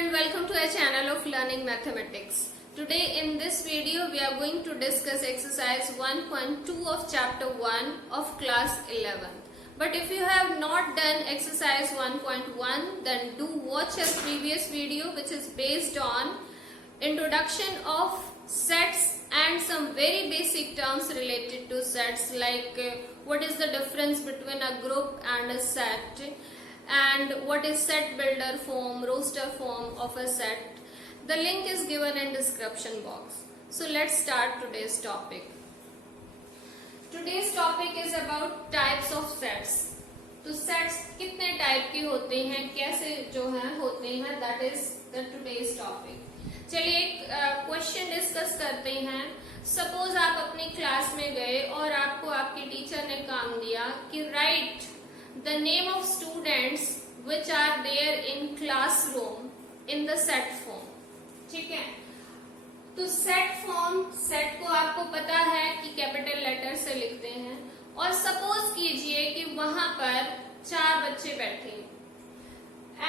and welcome to our channel of Learning Mathematics. Today in this video we are going to discuss exercise 1.2 of chapter 1 of class 11. But if you have not done exercise 1.1 then do watch our previous video which is based on introduction of sets and some very basic terms related to sets like what is the difference between a group and a set, and what is set builder form, roster form of a set. The link is given in description box. So let's start today's topic. Today's topic is about types of sets. तो sets कितने type के होते हैं, कैसे जो है होते हैं, that is the today's topic. चलिए एक क्वेश्चन डिस्कस करते हैं. सपोज आप अपनी क्लास में गए और आपको आपके टीचर ने काम दिया कि right the name of students which are there in classroom in the set form. ठीक है, तो set form, set को आपको पता है कि कैपिटल लेटर से लिखते हैं. और सपोज कीजिए कि वहां पर 4 बच्चे बैठे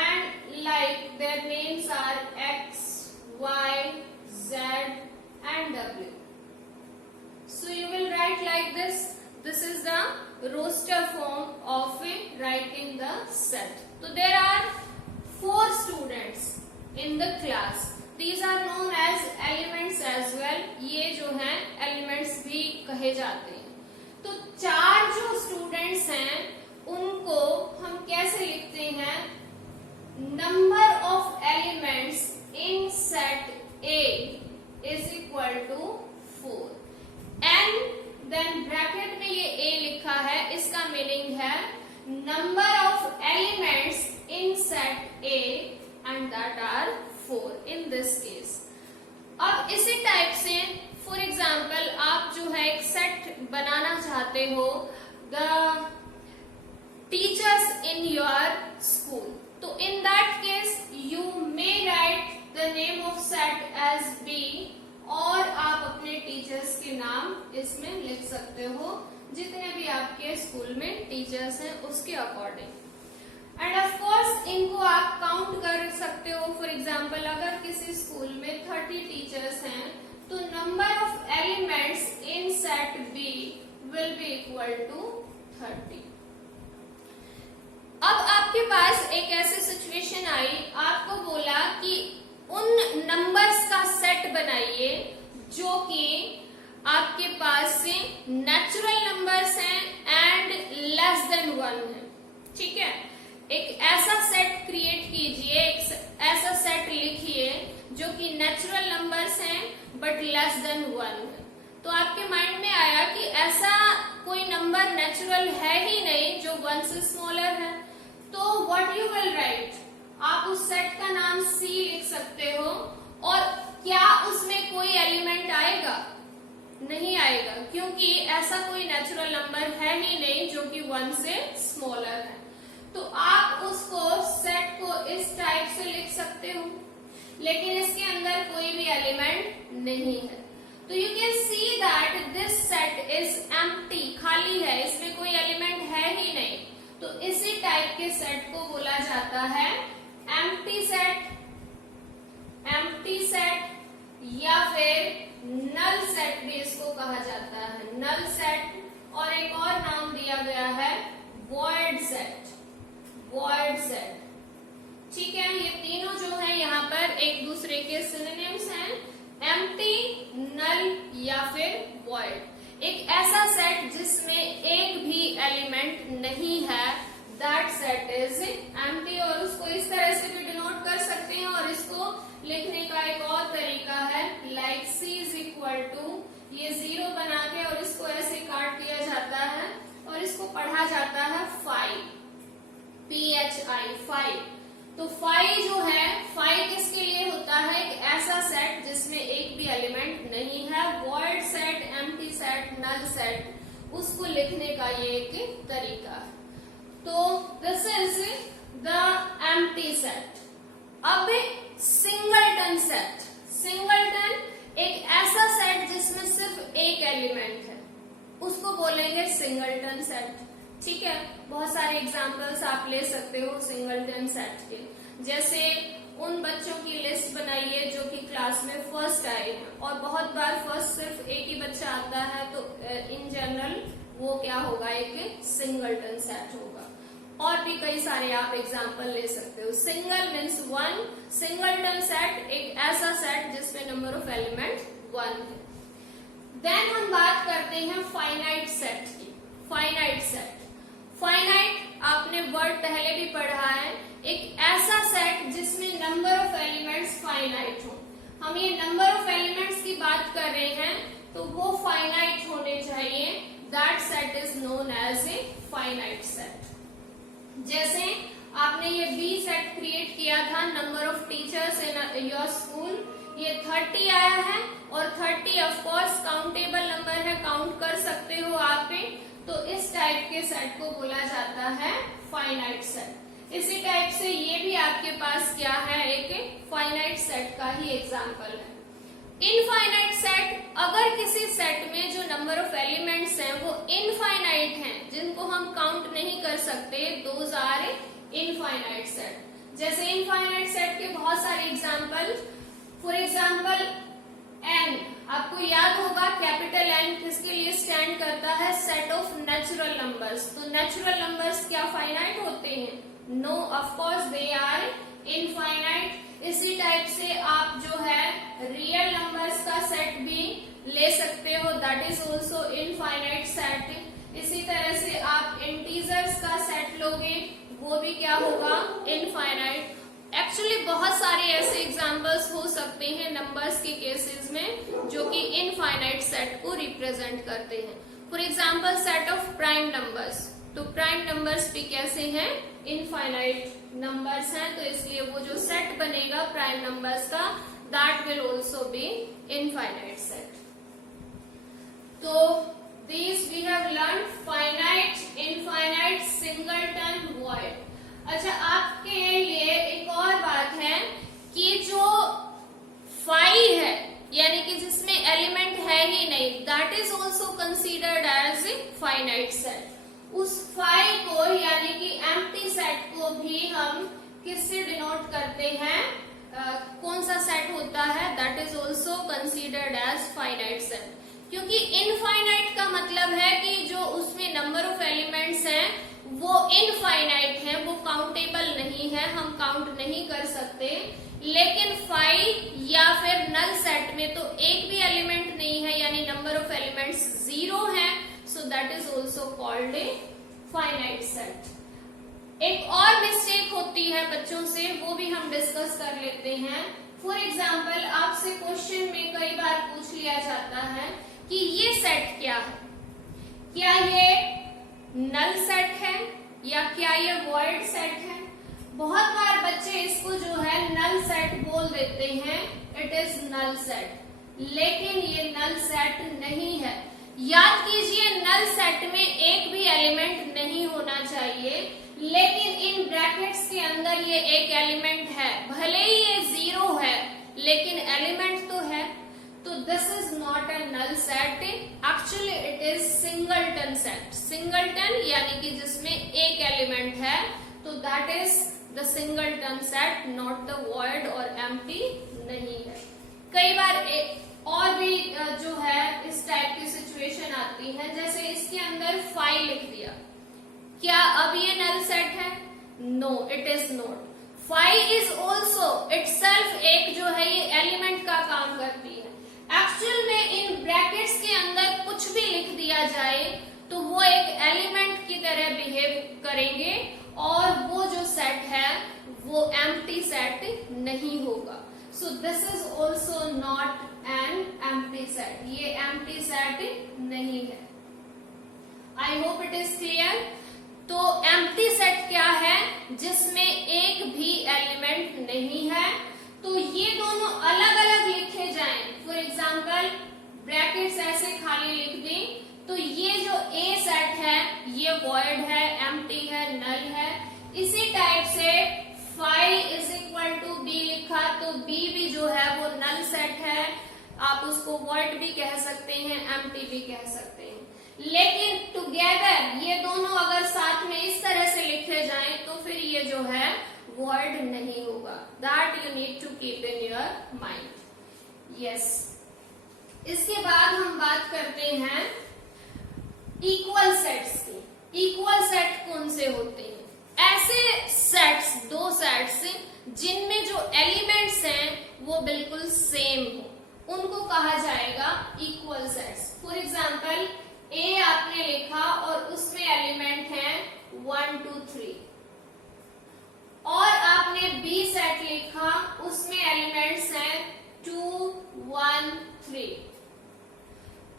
and like their names are X, Y, Z and W. So you will write like this. This is the roster form of writing the set. So there are 4 students in the class. These are known as elements as well. ये जो हैं elements भी कहे जाते हैं. तो 4 जो students हैं उनको हम कैसे लिखते हैं? Number of elements in set A is equal to 4. N then bracket में ये A लिखा है, इसका मीनिंग है number of elements in set A and that are 4 in this case. अब इसी टाइप से फॉर एग्जाम्पल आप जो है एक सेट बनाना चाहते हो the teachers in your school, तो in that case you may write the name of set as B और आप अपने टीचर्स के नाम इसमें लिख सकते हो जितने भी आपके स्कूल में टीचर्स हैं उसके अकॉर्डिंग. एंड ऑफ कोर्स इनको आप काउंट कर सकते हो. फॉर एग्जांपल अगर किसी स्कूल में 30 टीचर्स हैं तो number of elements in set B will be equal to 30. अब आपके पास एक ऐसी सिचुएशन आई, आपको बोला कि उन नंबर्स का सेट बनाइए जो कि आपके पास से नेचुरल नंबर्स हैं एंड लेस देन 1 है. ठीक है, एक ऐसा सेट क्रिएट कीजिए, एक ऐसा सेट लिखिए जो कि नेचुरल नंबर्स हैं बट लेस देन 1 है. तो आपके माइंड में आया कि ऐसा कोई नंबर नेचुरल है ही नहीं जो 1 से स्मॉलर है. तो व्हाट यू विल राइट, आप उस सेट का नाम C लिख सकते हो. और क्या उसमें कोई एलिमेंट आएगा? नहीं आएगा, क्योंकि ऐसा कोई नेचुरल नंबर है ही नहीं जो कि 1 से स्मॉलर है. तो आप उसको सेट को इस टाइप से लिख सकते हो, लेकिन इसके अंदर कोई भी एलिमेंट नहीं है. तो you can see that this set is empty, खाली है, इसमें कोई एलिमेंट है ही नहीं. तो इसी टाइप के सेट को बोला जाता है एम्प्टी सेट, एम्प्टी सेट या फिर नल सेट भी इसको कहा जाता है, नल सेट. और एक और नाम दिया गया है वॉइड सेट, वॉइड सेट. ठीक है, ये तीनों जो है यहाँ पर एक दूसरे के सिनोनिम्स हैं, एम्प्टी, नल या फिर वॉइड. एक ऐसा सेट जिसमें एक भी एलिमेंट नहीं है, दैट सेट इज एम्प्टी. और उसको इस तरह से भी डिनोट कर सकते हैं और इसको लिखने का एक और तरीका है like C is equal to, ये 0 बना के और इसको ऐसे काट दिया जाता है और इसको पढ़ा जाता है फाई, PHI, फाई. तो फाई जो है, फाई किसके लिए होता है? एक ऐसा सेट जिसमें एक भी एलिमेंट नहीं है. Void set, empty set, null set, उसको लिखने का ये एक तरीका है. तो this is the empty set. अब सिंगलटन सेट, सिंगलटन एक ऐसा सेट जिसमें सिर्फ एक एलिमेंट है, उसको बोलेंगे सिंगलटन सेट. ठीक है, बहुत सारे एग्जांपल्स आप ले सकते हो सिंगलटन सेट के, जैसे उन बच्चों की लिस्ट बनाइए जो कि क्लास में फर्स्ट आए हैं, और बहुत बार फर्स्ट सिर्फ एक ही बच्चा आता है, तो इन जनरल वो क्या होगा, एक सिंगलटन सेट होगा। और भी कई सारे आप एग्जाम्पल ले सकते हो। Single means one, singleton set एक ऐसा सेट जिसमें नंबर ऑफ एलिमेंट 1 है। देन हम बात करते हैं फाइनाइट सेट की। फाइनाइट सेट, फाइनाइट आपने वर्ड पहले भी पढ़ा है, एक ऐसा सेट जिसमें नंबर ऑफ एलिमेंट्स फाइनाइट हो। हम ये नंबर ऑफ एलिमेंट्स की बात कर रहे हैं तो वो फाइनाइट होने चाहिए। That set is known as a finite set. जैसे आपने ये बी सेट क्रिएट किया था, number of teachers in your school, ये 30 आया है, और 30 ऑफ कोर्स काउंटेबल नंबर है, काउंट कर सकते हो आप। तो इस टाइप के सेट को बोला जाता है फाइनाइट सेट। इसी टाइप से ये भी आपके पास क्या है, एक फाइनाइट सेट का ही एग्जांपल है। इनफाइनाइट सेट, अगर किसी सेट में जो नंबर ऑफ एलिमेंट्स हैं वो इनफाइनाइट हैं, जिनको हम काउंट नहीं कर सकते, दोज आर इनफाइनाइट सेट। जैसे इनफाइनाइट सेट के बहुत सारे एग्जांपल, फॉर एग्जांपल एन, आपको याद होगा कैपिटल एन किसके लिए स्टैंड करता है, सेट ऑफ नेचुरल नंबर्स। तो नेचुरल नंबर्स क्या फाइनाइट होते हैं? No, of course they are infinite. इसी टाइप से आप जो है रियल नंबर्स का सेट भी ले सकते हो, that is also infinite set. इसी तरह से आप इंटीजर्स का सेट लोगे, वो भी क्या होगा, इनफाइनाइट। एक्चुअली बहुत सारे ऐसे एग्जांपल्स हो सकते हैं नंबर्स के केसेस में जो कि इनफाइनाइट सेट को रिप्रेजेंट करते हैं। For example set of prime numbers, तो प्राइम नंबर्स भी कैसे हैं, इनफाइनाइट नंबर्स हैं, तो इसलिए वो जो सेट बनेगा प्राइम नंबर्स का, that will also be infinite set. तो these we have learned finite, infinite, singleton, void। अच्छा, आपके लिए एक और बात है कि जो फाई है, यानी कि जिसमें एलिमेंट है ही नहीं, that is also considered as a finite set. उस फाई को यानी कि एम्प्टी सेट को भी हम किससे डिनोट करते हैं, कौन सा सेट होता है, that is also considered as finite set. क्योंकि इनफाइनाइट का मतलब है कि जो उसमें नंबर ऑफ एलिमेंट्स हैं वो इनफाइनाइट हैं, वो काउंटेबल नहीं है, हम काउंट नहीं कर सकते। लेकिन फाई या फिर नल सेट में तो एक भी एलिमेंट नहीं है, यानी नंबर ऑफ एलिमेंट्स 0 है, so that is also called a finite set. एक और मिस्टेक होती है बच्चों से, वो भी हम डिस्कस कर लेते हैं। फॉर एग्जाम्पल आपसे क्वेश्चन में कई बार पूछ लिया जाता है कि ये सेट क्या है, क्या ये नल सेट है या क्या ये वॉइड सेट है। बहुत बार बच्चे इसको जो है नल सेट बोल देते हैं, इट इज नल सेट, लेकिन ये नल सेट नहीं है। याद कीजिए, नल सेट में एक भी एलिमेंट नहीं होना चाहिए, लेकिन इन ब्रैकेट्स के अंदर ये एक एलिमेंट है, भले ही ये 0 है लेकिन एलिमेंट तो है, तो this is not a null set, actually it is singleton set. Singleton यानी कि जिसमें एक एलिमेंट है, तो that is the singleton set, not the void और एम्प्टी नहीं है। कई बार और भी जो है इस टाइप की सिचुएशन आती है, जैसे इसके अंदर 5 लिख दिया, क्या अब ये नल सेट है? No, it is not. 5 is also itself एक जो है ये एलिमेंट का काम करती है। एक्चुअल में इन ब्रैकेट्स के अंदर कुछ भी लिख दिया जाए तो वो एक एलिमेंट की तरह बिहेव करेंगे, और वो जो सेट है वो एम्प्टी सेट नहीं होगा। So this is also not an empty set, ये एम्प्टी सेट नहीं है। I hope it is clear. तो एम्प्टी सेट क्या है, जिसमें एक भी एलिमेंट नहीं है। तो ये दोनों अलग अलग लिखे जाएं, फॉर एग्जाम्पल ब्रैकेट्स ऐसे खाली लिख दें, तो ये जो ए सेट है ये वॉइड है, एम्प्टी है, नल है। इसी टाइप से 5 इज इक्वल टू बी लिखा, तो बी भी जो है वो नल सेट है, आप उसको वॉइड भी कह सकते हैं, एम्प्टी भी कह सकते हैं। लेकिन टुगेदर ये दोनों अगर साथ में इस तरह से लिखे जाएं तो फिर ये जो है वॉइड नहीं होगा। होगा, that you need to keep in your mind. Yes, इसके बाद हम बात करते हैं इक्वल सेट्स की। इक्वल सेट कौन से होते हैं? ऐसे सेट्स, दो सेट्स जिनमें जो एलिमेंट्स हैं वो बिल्कुल सेम हो, उनको कहा जाएगा इक्वल सेट्स। फॉर एग्जाम्पल, ए आपने लिखा और उसमें एलिमेंट हैं 1 2 3, और आपने बी सेट लिखा, उसमें एलिमेंट्स हैं 2 1 3।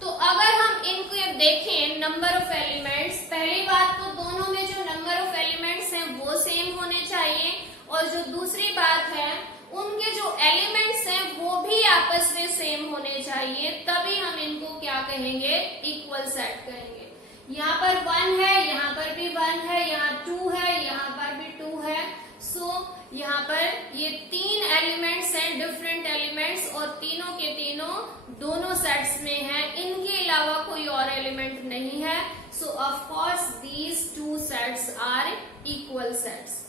तो अगर हम इनको देखें नंबर ऑफ एलिमेंट्स, पहली बात तो दोनों में जो नंबर ऑफ एलिमेंट्स हैं वो सेम होने चाहिए, और जो दूसरी बात है उनके जो एलिमेंट्स हैं वो भी आपस में सेम होने चाहिए, तभी हम इनको क्या कहेंगे? इक्वल सेट कहेंगे। यहाँ पर 1 है, यहाँ पर भी 1 है, यहाँ 2 है, यहाँ पर भी 2 है। सो यहाँ पर ये 3 एलिमेंट्स हैं, डिफरेंट एलिमेंट्स, और तीनों के तीनों दोनों सेट्स में हैं, इनके अलावा कोई और एलिमेंट नहीं है। So of course these 2 sets are equal sets.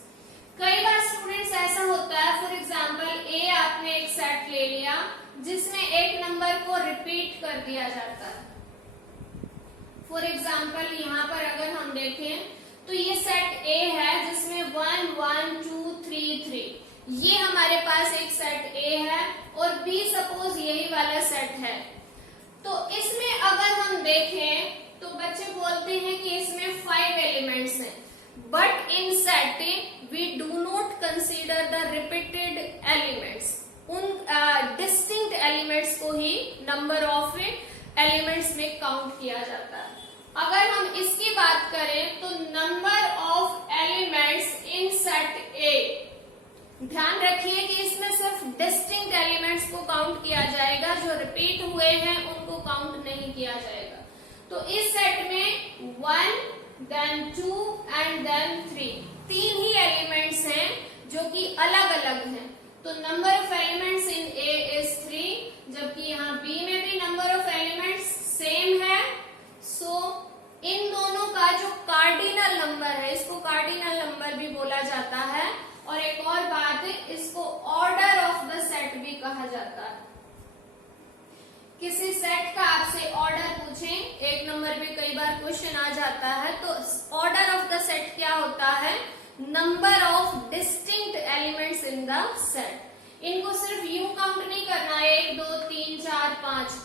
कई बार स्टूडेंट्स ऐसा होता है, फॉर एग्जाम्पल ए आपने एक सेट ले लिया जिसमें एक नंबर को रिपीट कर दिया जाता है। फॉर एग्जाम्पल यहाँ पर अगर हम देखें तो ये सेट ए है जिसमें 1 1 2 3 3, ये हमारे पास एक सेट ए है, और बी सपोज यही वाला सेट है। तो इसमें अगर हम देखें तो बच्चे बोलते हैं कि इसमें 5 एलिमेंट्स हैं, but in set we do not consider the repeated elements, उन distinct elements को ही number of elements में count किया जाता है। अगर हम इसकी बात करें तो number of elements in set A, ध्यान रखिए कि इसमें सिर्फ distinct elements को count किया जाएगा, जो repeat हुए हैं उनको count नहीं किया जाएगा। तो इस सेट में 1 then 2 and then 3, 3 he elements हैं जो कि अलग अलग हैं। तो number of elements in A is 3, जबकि यहाँ बी में भी नंबर ऑफ एलिमेंट्स सेम है। सो इन दोनों का जो कार्डिनल नंबर है, इसको कार्डिनल नंबर भी बोला जाता है, और एक और बात है, इसको ऑर्डर ऑफ द सेट भी कहा जाता है। किसी सेट का आपसे ऑर्डर पूछें, एक नंबर पे कई बार क्वेश्चन आ जाता है, तो ऑर्डर ऑफ द सेट क्या होता है? Number of distinct elements in the set. इनको सिर्फ यूं काउंट नहीं करना है 1 2 3 4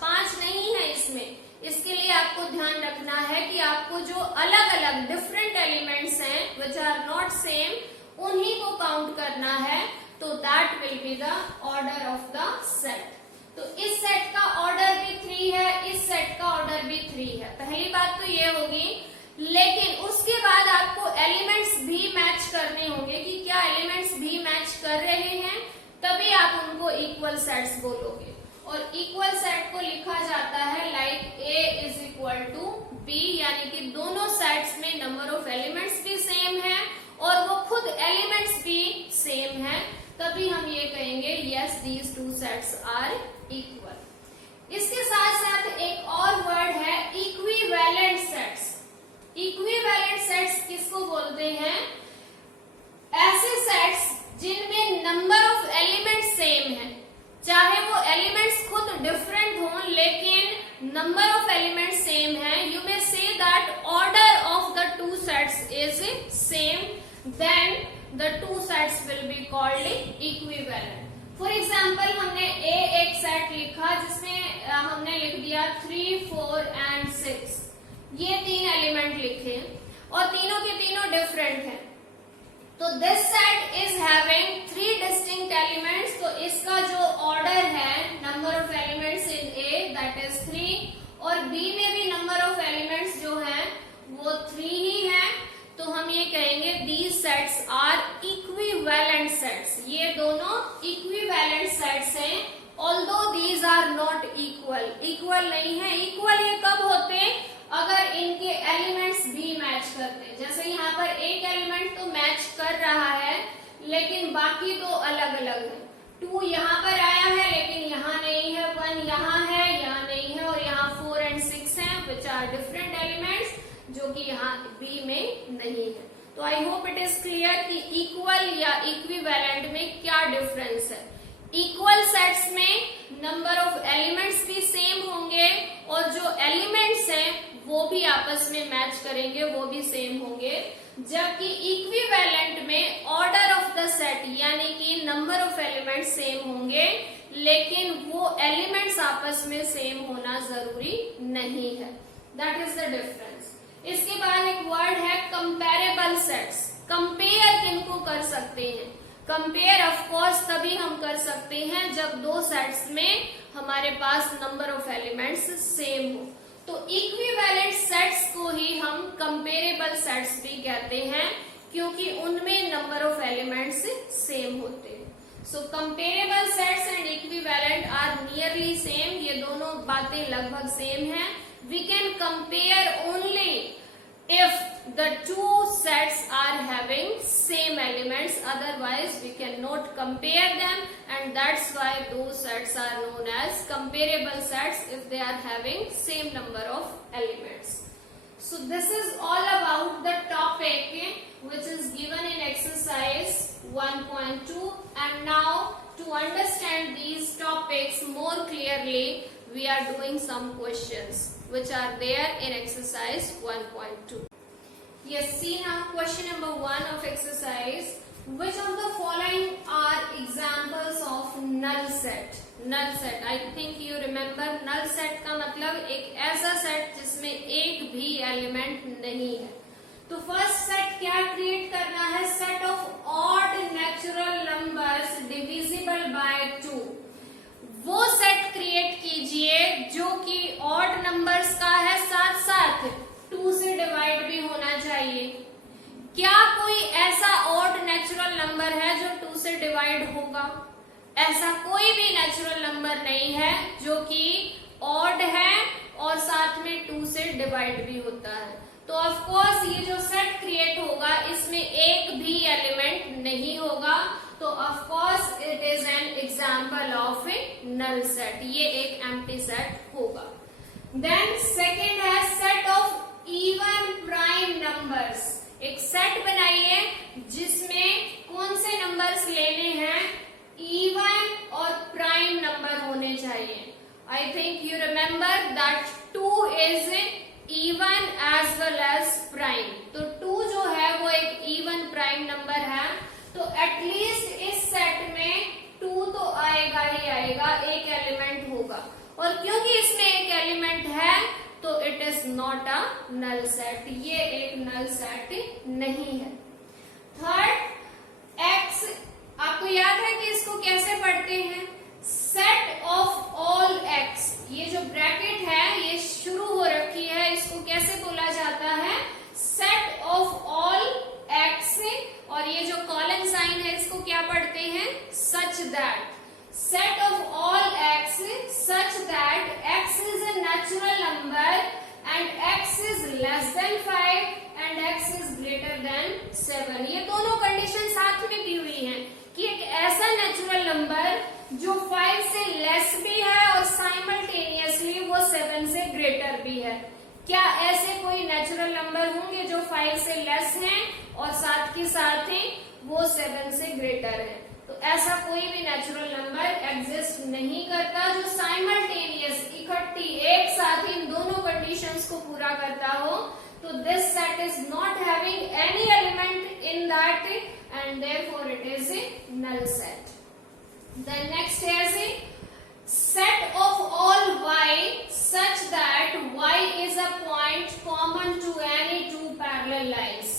5 नहीं है इसमें। इसके लिए आपको ध्यान रखना है कि आपको जो अलग अलग डिफरेंट एलिमेंट्स हैं विच आर नॉट सेम, उन्हीं को काउंट करना है, तो that will be the order of the set. तो इस सेट का ऑर्डर भी 3 है, इस सेट का ऑर्डर भी 3 है। पहली बात तो ये होगी, लेकिन उसके बाद आपको एलिमेंट्स भी मैच करने होंगे कि क्या एलिमेंट्स भी मैच कर रहे हैं, तभी आप उनको इक्वल सेट्स बोलोगे। और इक्वल सेट को लिखा जाता है like A is equal to B, यानी कि दोनों सेट्स में नंबर ऑफ एलिमेंट्स भी सेम है और वो खुद एलिमेंट्स भी सेम है, तभी हम ये कहेंगे yes these 2 sets are equal. इसके साथ साथ एक और वर्ड है इक्विवेलेंट सेट्स। इक्विवेलेंट सेट्स किसको बोलते हैं? ऐसे सेट्स जिनमें नंबर ऑफ एलिमेंट्स सेम है, चाहे वो एलिमेंट्स खुद डिफरेंट हों लेकिन नंबर ऑफ एलिमेंट्स सेम है। You may say that order of the 2 sets is same, then the 2 sets will be called equivalent. For example, हमने एक सेट लिखा जिसमें हमने लिख दिया 3 4 and 6, ये 3 एलिमेंट लिखे और तीनों के तीनों डिफरेंट हैं। तो this set is having 3 distinct elements, तो इसका जो ऑर्डर है number of elements in A that is 3, और B में भी नंबर ऑफ एलिमेंट्स जो है वो 3 ही है। तो हम ये कहेंगे these sets are equivalent sets, ये दोनों equivalent sets हैं, although these are not equal, equal नहीं है। equal ये कब होते हैं? अगर इनके एलिमेंट्स भी मैच करते हैं। जैसे यहाँ पर एक एलिमेंट तो मैच कर रहा है लेकिन बाकी दो अलग अलग है। 2 यहाँ पर आया है लेकिन यहाँ नहीं है, 1 यहाँ है, यहाँ नहीं है, और यहाँ 4 and 6 हैं which are different elements जो कि यहाँ बी में नहीं है। तो I hope it is clear कि इक्वल या इक्विवेलेंट में क्या इक्वल सेट्स में नंबर ऑफ एलिमेंट्स भी सेम होंगे और जो एलिमेंट्स हैं वो भी आपस में मैच करेंगे, वो भी सेम होंगे। जबकि इक्विवेलेंट में ऑर्डर ऑफ द सेट यानी कि नंबर ऑफ एलिमेंट्स सेम होंगे लेकिन वो एलिमेंट्स आपस में सेम होना जरूरी नहीं है। That is the difference. इसके बाद एक वर्ड है कंपेरेबल सेट्स। कंपेयर किनको कर सकते हैं? कंपेयर ऑफ कोर्स तभी हम कर सकते हैं जब दो सेट्स में हमारे पास नंबर ऑफ एलिमेंट्स सेम हो। तो इक्विवेलेंट सेट्स को ही हम कंपेरेबल सेट्स भी कहते हैं क्योंकि उनमें नंबर ऑफ एलिमेंट्स सेम होते हैं। So comparable sets and equivalent are nearly same. ये दोनों बातें लगभग सेम हैं। We can compare only if the two sets are having same elements, otherwise we cannot compare them, and that's why those sets are known as comparable sets if they are having same number of elements. So this is all about the topic which is given in exercise 1.2, and now to understand these topics more clearly we are doing some questions which are there in exercise 1.2. Yes, see now question number 1 of exercise. Which of the following are examples of null set? Null set, I think you remember null set का मतलब एक ऐसा set जिसमें एक भी element नहीं है। तो फर्स्ट सेट क्या क्रिएट करना है? Set of odd natural numbers divisible by 2। वो सेट क्रिएट कीजिए जो कि ऑड नंबर्स का है, साथ साथ 2 से डिवाइड भी होना चाहिए। क्या कोई ऐसा ऑड नेचुरल नंबर है जो 2 से डिवाइड होगा? ऐसा कोई भी नेचुरल नंबर नहीं है जो कि ऑड है और साथ में 2 से डिवाइड भी होता है। तो ऑफ कोर्स ये जो सेट क्रिएट होगा इसमें एक भी एलिमेंट नहीं होगा। तो of course it is an example of a null set. ये एक एम्प्टी सेट होगा। देन सेकंड है set of even prime numbers. एक सेट बनाइए जिसमें कौन से नंबर्स लेने हैं? इवन और प्राइम नंबर होने चाहिए। I think you remember that 2 is even as well as prime. तो 2 जो है वो एक इवन प्राइम नंबर है। तो एटलीस्ट इस सेट में 2 तो आएगा ही आएगा, एक एलिमेंट होगा। और क्योंकि इसमें एक एलिमेंट है तो it is not a null set. ये एक नल सेट नहीं है। थर्ड एक्स, आपको याद है कि इसको कैसे पढ़ते हैं? Set of all x. ये जो ब्रैकेट है ये शुरू हो रखी है, इसको कैसे बोला जाता है? Set of all x. और ये जो कॉलन साइन है इसको क्या पढ़ते हैं? Such that. Set of all x such that x is a natural number and x is less than 5 and x is greater than 7। ये दोनों कंडीशन साथ में दी हुई हैं कि एक ऐसा नेचुरल नंबर जो 5 से लेस भी है और साइमल्टेनियसली वो 7 से ग्रेटर भी है। क्या ऐसे कोई नेचुरल नंबर होंगे जो 5 से लेस हैं और साथ के साथ ही वो 7 से ग्रेटर है? तो ऐसा कोई भी नेचुरल नंबर एग्जिस्ट नहीं करता जो साइमल्टेनियस इकट्ठी एक साथ इन दोनों कंडीशंस को पूरा करता हो। तो this set is not having any element in that and therefore it is a null set. Then next is set of all y such that y is a point common to any two parallel lines।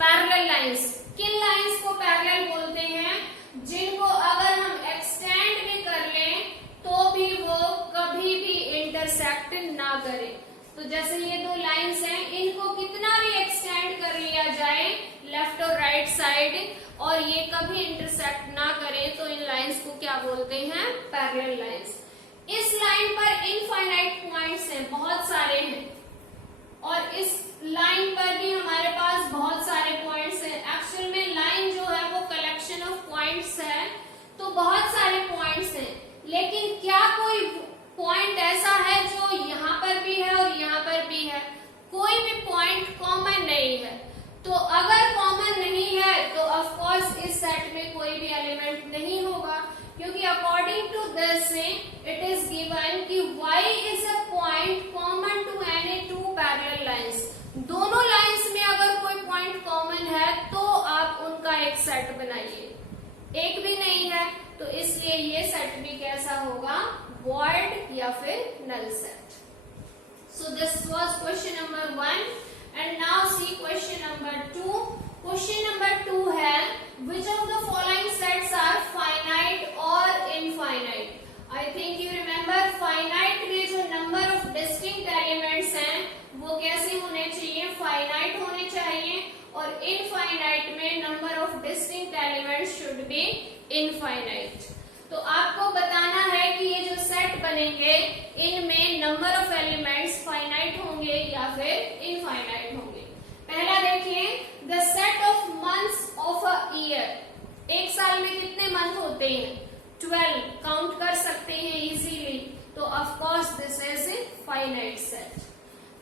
Parallel lines, किन lines को parallel बोलते हैं? जिनको अगर हम extend भी कर लें तो भी वो कभी भी इंटरसेक्ट ना करें। तो जैसे ये दो लाइंस हैं, इनको कितना भी एक्सटेंड कर लिया जाए लेफ्ट और राइट साइड और ये कभी इंटरसेक्ट ना करें तो इन लाइंस को क्या बोलते हैं? Parallel lines. इस लाइन पर इनफाइनाइट पॉइंट्स हैं, बहुत सारे हैं, और इस लाइन पर भी हमारे पास बहुत सारे पॉइंट्स हैं। एक्चुअल में लाइन जो है वो कलेक्शन ऑफ पॉइंट्स है, तो बहुत सारे पॉइंट्स हैं, लेकिन क्या कोई पॉइंट ऐसा है जो यहाँ पर भी है और यहाँ पर भी है? कोई भी पॉइंट कॉमन नहीं है। तो अगर कॉमन नहीं है तो ऑफ कोर्स इस सेट में कोई भी एलिमेंट नहीं होगा, क्योंकि according to this it is given कि y is a point common to any two parallel lines. दोनों लाइंस में अगर कोई पॉइंट कॉमन है तो आप उनका एक सेट बनाइए, एक भी नहीं है तो इसलिए ये सेट भी कैसा होगा, वॉइड या फिर null set. So this was question number 1 and now see question number 2। Question number 2 है which of the following sets are finite or infinite? I think you remember finite में जो number of distinct elements हैं वो कैसे होने चाहिए, finite होने चाहिए, और infinite में number of distinct elements should be infinite। तो आपको बताना है कि ये जो सेट बनेंगे इनमें नंबर ऑफ एलिमेंट्स फाइनाइट होंगे या फिर इनफाइनाइट होंगे। पहला देखिए, the set of months of a year. एक साल में कितने मंथ होते हैं, 12, काउंट कर सकते हैं इजीली, तो of course this is a finite set.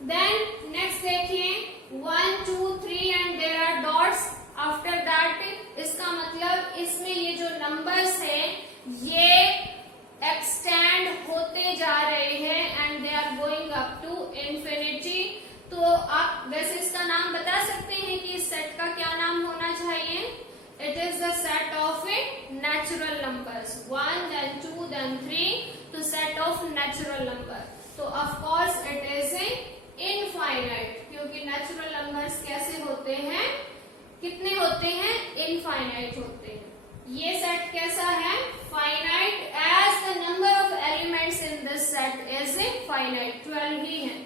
Then next देखिए 1 2 3 and there are dots after that. इसका मतलब इसमें ये जो नंबर्स हैं ये एक्सटेंड होते जा रहे हैं and they are going up to infinity. तो आप वैसे इसका नाम बता सकते हैं कि इस सेट का क्या नाम होना चाहिए, it is the set of a natural numbers, 1 then 2 then 3, तो सेट ऑफ नेचुरल नंबर। तो of course it is A infinite, क्योंकि नेचुरल नंबर्स कैसे होते हैं, कितने होते हैं, इनफाइनाइट होते हैं। ये सेट कैसा है, finite, as the number of elements in this set is a finite, 12 ही है।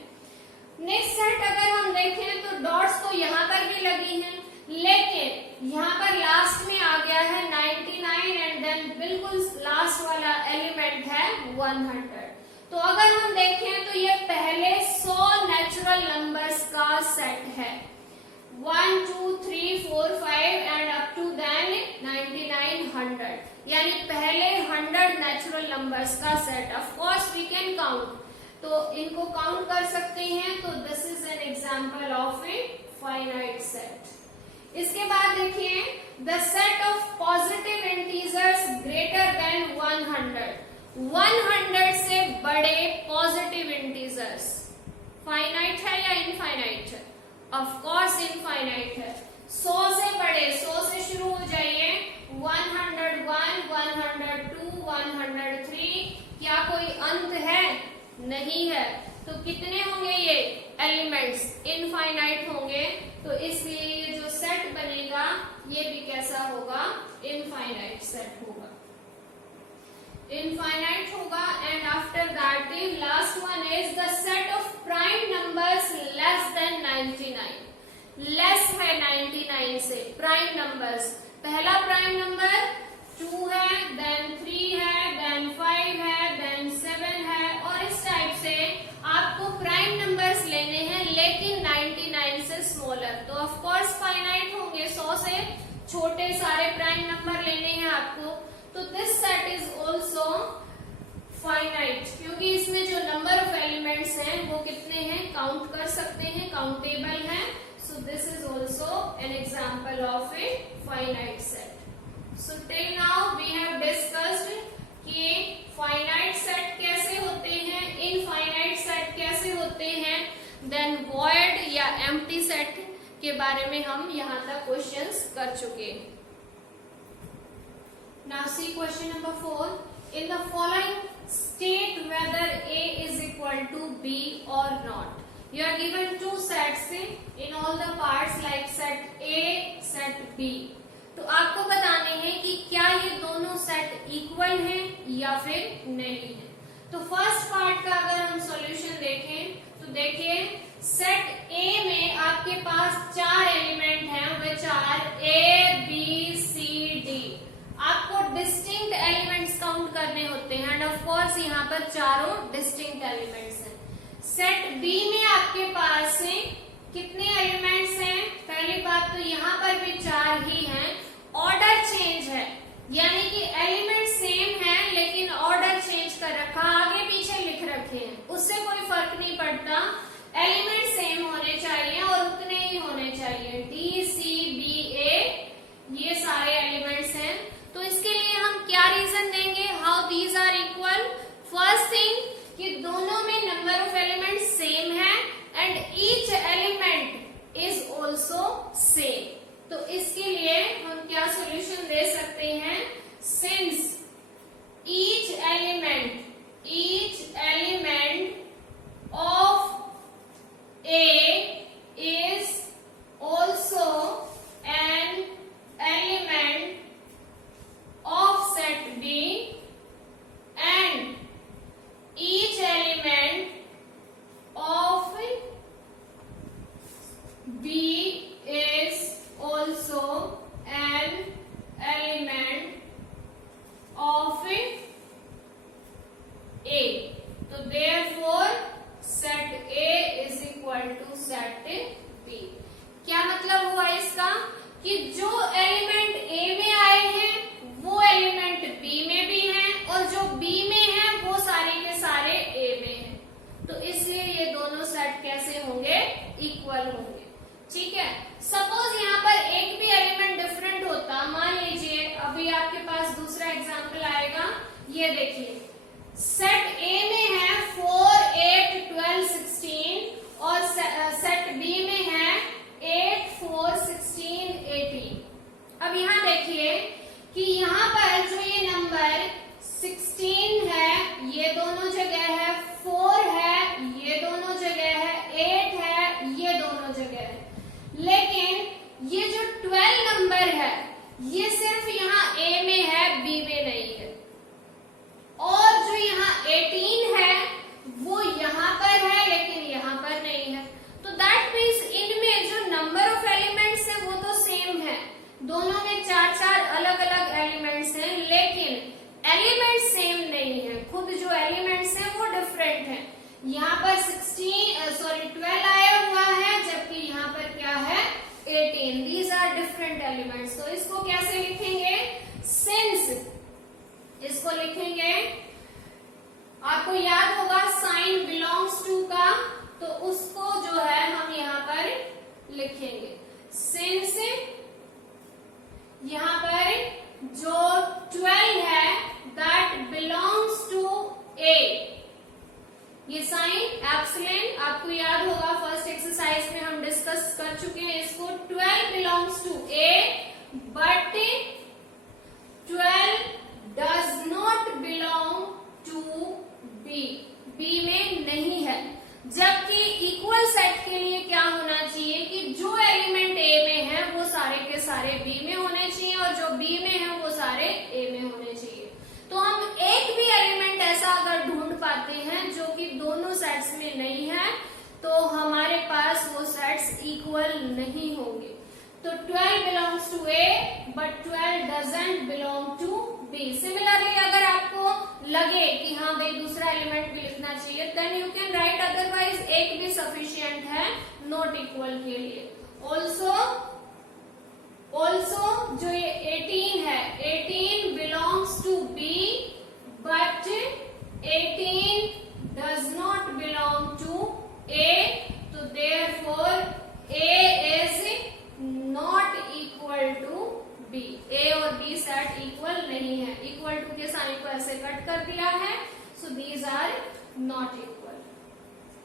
नेक्स्ट सेट अगर हम देखें तो डॉट्स तो यहाँ पर भी लगी हैं, लेकिन यहाँ पर लास्ट में आ गया है 99 एंड देन बिल्कुल लास्ट वाला एलिमेंट है 100। तो अगर हम देखें तो ये पहले 100 नेचुरल नंबर्स का सेट है, 1 2 3 4 5 एंड अप टू देन 99 100, यानी पहले 100 नेचुरल नंबर्स का सेट। Of course we can count, तो इनको काउंट कर सकते हैं, तो this is an example of a finite set. इसके बाद देखिए the set of positive integers greater than 100, 100 से बड़े पॉजिटिव इंटीजर्स फाइनाइट है या इनफाइनाइट है, ऑफ कोर्स इनफाइनाइट है। 100 से बड़े, 100 से शुरू हो जाइए, 101 102 103, क्या कोई अंत है, नहीं है, तो कितने होंगे ये एलिमेंट्स, इनफाइनाइट होंगे, तो इसलिए ये जो सेट बनेगा ये भी कैसा होगा, इनफाइनाइट सेट होगा, इनफाइनाइट होगा। And after that last one is the set of prime numbers less than 99, less है 99 से, प्राइम नंबर्स, पहला प्राइम नंबर 2 है, देन 3 है, देन 5 है, देन 7 है, और इस टाइप से आपको प्राइम नंबर्स लेने हैं लेकिन 99 से स्मॉलर, तो ऑफ कोर्स फाइनाइट होंगे, 100 से छोटे सारे प्राइम नंबर लेने हैं आपको, तो this set is also finite, क्योंकि इसमें जो नंबर ऑफ एलिमेंट्स हैं वो कितने हैं, काउंट कर सकते हैं, काउंटेबल हैं, so this is also an example of a finite set. So till now we have discussed कि फाइनाइट सेट कैसे होते हैं, इनफाइनाइट सेट कैसे होते हैं, देन वॉइड या एम्प्टी सेट के बारे में हम यहाँ तक क्वेश्चंस कर चुके हैं। Now see question number 4. In the following state whether A is equal to B or not. You are given two sets in all the parts like set A, set B. तो आपको बताने हैं कि क्या ये दोनों सेट इक्वल हैं या फिर नहीं है। तो फर्स्ट पार्ट का अगर हम सॉल्यूशन देखें तो देखिए सेट ए में आपके पास 4 एलिमेंट हैं, वे 4 ए बी सी डी। आपको डिस्टिंक्ट एलिमेंट्स काउंट करने होते हैं एंड ऑफ कोर्स यहाँ पर चारों डिस्टिंक्ट एलिमेंट्स हैं। सेट बी में आपके पास कितने एलिमेंट्स हैं, पहली बात तो यहाँ पर भी 4 ही हैं, ऑर्डर चेंज है, यानी कि एलिमेंट सेम है लेकिन ऑर्डर चेंज कर रखा, आगे पीछे लिख रखे हैं, उससे कोई फर्क नहीं पड़ता, एलिमेंट सेम होने चाहिए और उतने ही होने चाहिए, डी सी बी ए ये सारे एलिमेंट्स हैं। तो इसके लिए हम क्या रीजन देंगे, क्या सॉल्यूशन दे सकते हैं, since each element of A is also an element of set B and each element of B is also an element of A. तो therefore set A is equal to set B. क्या मतलब हुआ इसका कि जो element A में आए हैं वो एलिमेंट B में भी हैं और जो B में है वो सारे के सारे A में हैं, तो इसलिए ये दोनों सेट कैसे होंगे, इक्वल होंगे। ठीक है, सपोज यहाँ पर एक भी एलिमेंट डिफरेंट होता, मान लीजिए अभी आपके पास दूसरा एग्जांपल आएगा, ये देखिए सेट A में है 4, 8, 12, 16 और सेट B में है 8, 4, 16, 18। अब यहाँ देखिए कि यहाँ पर जो ये नंबर 16 है ये दोनों जगह है, 4 है ये दोनों जगह है, 8 है ये दोनों जगह है, लेकिन ये जो 12 नंबर है ये सिर्फ यहाँ A में है, B में नहीं है, और जो यहाँ 18 है वो यहाँ पर है लेकिन यहाँ पर नहीं है। तो दैट मीन्स इनमें जो नंबर ऑफ एलिमेंट्स है वो तो सेम है, दोनों में 4-4 अलग अलग एलिमेंट्स हैं, लेकिन एलिमेंट सेम नहीं है, खुद जो एलिमेंट्स हैं वो डिफरेंट हैं। यहाँ पर 12 आया हुआ है जबकि यहाँ पर क्या है 18। These are different elements. तो इसको कैसे लिखेंगे, सिंस, इसको लिखेंगे, आपको याद होगा साइन बिलोंग्स टू का, तो उसको जो है हम यहाँ पर लिखेंगे सिंस यहाँ पर जो 12 है दैट बिलोंग्स टू A, ये साइन एप्सिलॉन आपको याद होगा फर्स्ट एक्सरसाइज में हम डिस्कस कर चुके हैं इसको। 12 belongs to A but 12 does not belong to B, B में नहीं है, जबकि इक्वल सेट के लिए क्या होना चाहिए कि जो एलिमेंट A में है वो सारे के सारे B में होने चाहिए और जो B में है वो सारे A में होने चाहिए। तो हम एक भी एलिमेंट ऐसा अगर ढूंढ पाते हैं जो कि दोनों सेट्स में नहीं है तो हमारे पास वो सेट्स इक्वल नहीं होंगे। तो 12 belongs to A but 12 doesn't belong to B। Similarly अगर आपको लगे कि हाँ भाई दूसरा एलिमेंट भी लिखना चाहिए then you can write, otherwise एक भी सफिशिएंट है नॉट इक्वल के लिए। ऑल्सो जो ये 18 है 18 belongs to B but 18 does not belong to A, तो therefore A is not equal to B। A और B सेट इक्वल नहीं है, इक्वल टू के साइन को ऐसे कट कर दिया है, so these are not equal।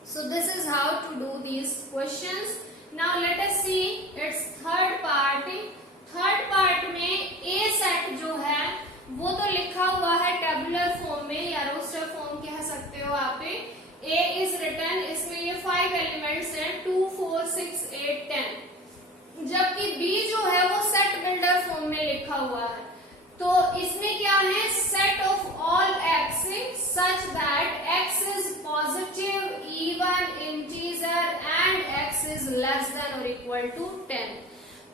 So this is how to do these questions। Now let us see its third part। Third part में A सेट जो है वो तो लिखा हुआ है टेबुलर फॉर्म में या रोस्टर फॉर्म कह सकते हो आप। A is written, इसमें ये 5 एलिमेंट्स हैं 2, 4, 6, 8, 10, जबकि B जो है वो सेट बिल्डर फॉर्म में लिखा हुआ है। तो इसमें क्या है, set of all x such that x is positive, even, integer and x is less than और इक्वल टू 10।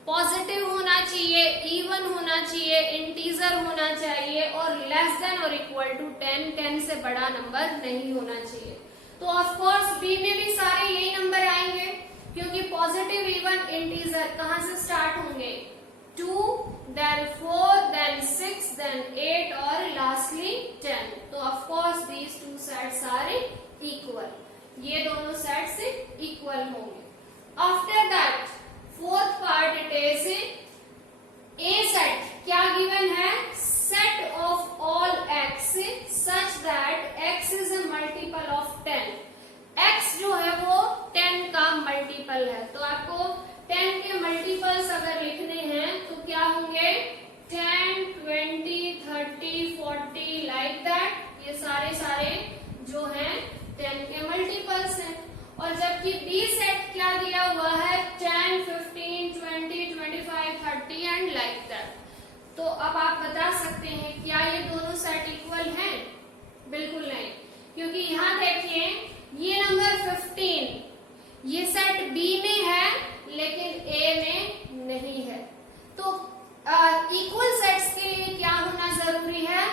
पॉजिटिव होना चाहिए, इवन होना चाहिए, इंटीजर होना चाहिए और लेस देन और इक्वल टू 10, 10 से बड़ा नंबर नहीं होना चाहिए। तो ऑफ कोर्स बी में भी सारे यही नंबर आएंगे क्योंकि पॉजिटिव, इवन, इंटीजर कहां से स्टार्ट होंगे, 2, then 4, then 6, then 8 और लास्टली 10। तो of course these two sets are equal, ये दोनों सेट्स इक्वल होंगे। After that fourth part it is A set, क्या गिवन है, set of all x such that x is a multiple of 10। x जो है वो 10 का मल्टीपल है, तो आपको 10 के मल्टीपल्स अगर लिखने हैं तो क्या होंगे, अब आप बता सकते हैं क्या ये दोनों सेट इक्वल हैं? बिल्कुल नहीं, क्योंकि यहाँ देखिए ये नंबर 15 ये सेट बी में है लेकिन ए में नहीं है। तो इक्वल सेट्स के लिए क्या होना जरूरी है?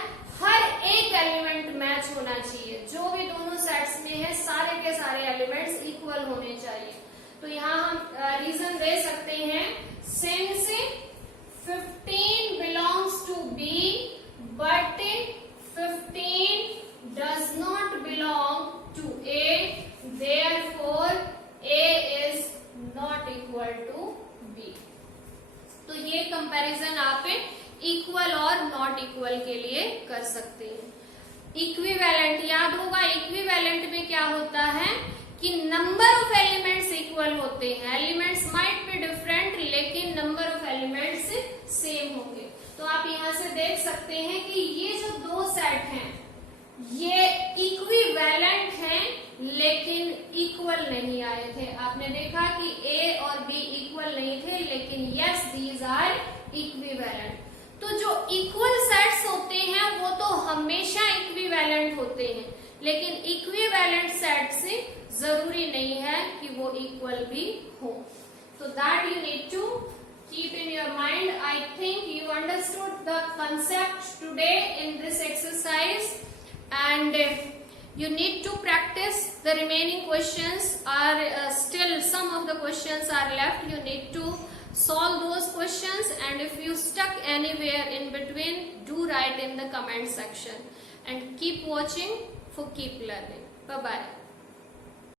हर एक एलिमेंट मैच होना चाहिए। जो भी दोनों सेट्स में है सारे के सारे एलिमेंट्स इक्वल होने चाहिए। तो यहाँ हम रीजन दे सकते हैं, since 15 belongs to B but 15 does not belong to A, therefore A is not equal to B। तो ये कंपैरिजन आप इक्वल और नॉट इक्वल के लिए कर सकते हैं। इक्विवेलेंट याद होगा, इक्विवेलेंट में क्या होता है कि नंबर ऑफ एलिमेंट्स इक्वल होते हैं। एलिमेंट्स माइट बी डिफरेंट लेकिन नंबर ऑफ एलिमेंट्स सेम होंगे। तो आप यहाँ से देख सकते हैं कि ये जो दो सेट हैं ये इक्विवेलेंट हैं लेकिन इक्वल नहीं आए थे। आपने देखा कि ए और बी इक्वल नहीं थे लेकिन यस दीज आर इक्विवेलेंट। तो जो इक्वल सेट्स होते हैं वो तो हमेशा इक्विवेलेंट होते हैं, लेकिन इक्विवेलेंट सेट से जरूरी नहीं है कि वो इक्वल भी हो। तो that you need to keep in your mind. I think you understood the concept today in this exercise, and you need to practice the remaining questions. Are still some of the questions are left. You need to solve those questions, and if you stuck anywhere in between, do write in the comment section, and keep watching for keep learning. Bye bye.